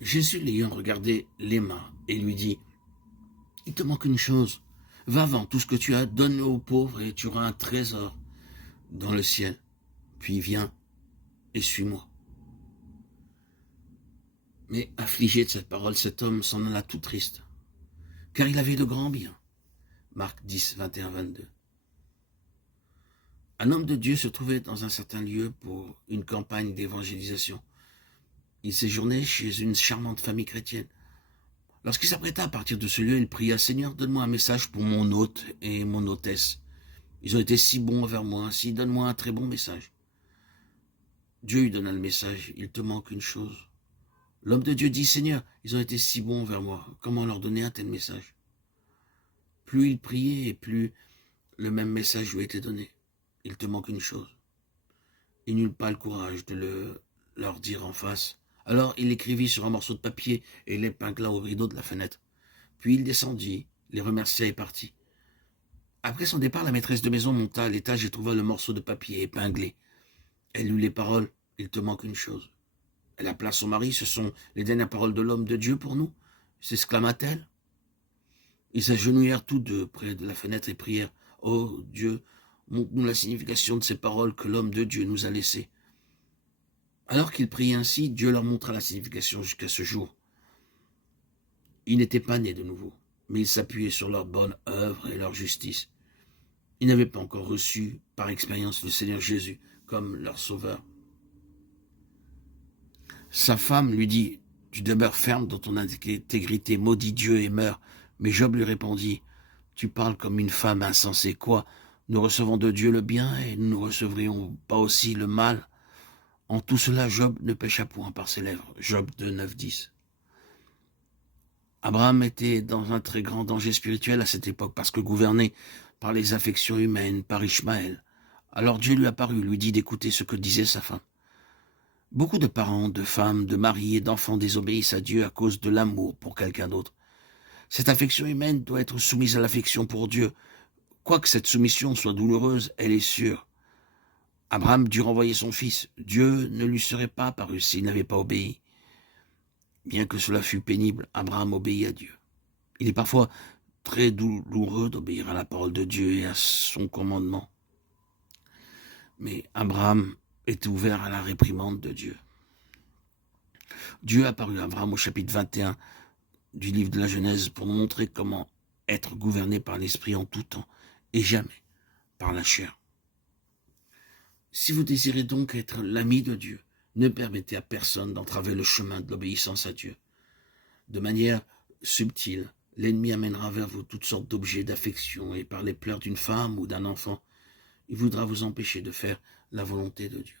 Jésus l'ayant regardé l'aima et lui dit, « Il te manque une chose. Va vends tout ce que tu as, donne-le aux pauvres et tu auras un trésor dans le ciel. Puis viens et suis-moi. » Mais affligé de cette parole, cet homme s'en alla tout triste, car il avait de grands biens. Marc 10, 21, 22. Un homme de Dieu se trouvait dans un certain lieu pour une campagne d'évangélisation. Il séjournait chez une charmante famille chrétienne. Lorsqu'il s'apprêta à partir de ce lieu, il pria, « Seigneur, donne-moi un message pour mon hôte et mon hôtesse. Ils ont été si bons envers moi, ainsi donne-moi un très bon message. » Dieu lui donna le message, « Il te manque une chose. » L'homme de Dieu dit, « Seigneur, ils ont été si bons envers moi, comment leur donner un tel message ?» Plus il priait et plus le même message lui était donné. « Il te manque une chose. » Il n'eut pas le courage de leur dire en face. Alors il l'écrivit sur un morceau de papier et l'épingla au rideau de la fenêtre. Puis il descendit, les remercia et partit. Après son départ, la maîtresse de maison monta à l'étage et trouva le morceau de papier épinglé. Elle lut les paroles, « Il te manque une chose. » Elle appela son mari, « Ce sont les dernières paroles de l'homme de Dieu pour nous ?» s'exclama-t-elle. Ils s'agenouillèrent tous deux près de la fenêtre et prièrent, « Oh Dieu, montre-nous la signification de ces paroles que l'homme de Dieu nous a laissées. » Alors qu'ils priaient ainsi, Dieu leur montra la signification jusqu'à ce jour. Ils n'étaient pas nés de nouveau, mais ils s'appuyaient sur leur bonne œuvre et leur justice. Ils n'avaient pas encore reçu par expérience le Seigneur Jésus comme leur sauveur. Sa femme lui dit, « Tu demeures ferme dans ton intégrité, maudis Dieu et meurs. » Mais Job lui répondit, « Tu parles comme une femme insensée. Quoi? Nous recevons de Dieu le bien et nous ne recevrions pas aussi le mal? » En tout cela, Job ne pécha point par ses lèvres. Job 2, 9, 10. Abraham était dans un très grand danger spirituel à cette époque parce que gouverné par les affections humaines, par Ishmaël. Alors Dieu lui apparut, lui dit d'écouter ce que disait sa femme. Beaucoup de parents, de femmes, de maris et d'enfants désobéissent à Dieu à cause de l'amour pour quelqu'un d'autre. Cette affection humaine doit être soumise à l'affection pour Dieu. Quoique cette soumission soit douloureuse, elle est sûre. Abraham dut renvoyer son fils. Dieu ne lui serait pas apparu s'il n'avait pas obéi. Bien que cela fût pénible, Abraham obéit à Dieu. Il est parfois très douloureux d'obéir à la parole de Dieu et à son commandement. Mais Abraham est ouvert à la réprimande de Dieu. Dieu apparut à Abraham au chapitre 21 du livre de la Genèse pour nous montrer comment être gouverné par l'Esprit en tout temps et jamais par la chair. Si vous désirez donc être l'ami de Dieu, ne permettez à personne d'entraver le chemin de l'obéissance à Dieu. De manière subtile, l'ennemi amènera vers vous toutes sortes d'objets d'affection et par les pleurs d'une femme ou d'un enfant, il voudra vous empêcher de faire la volonté de Dieu.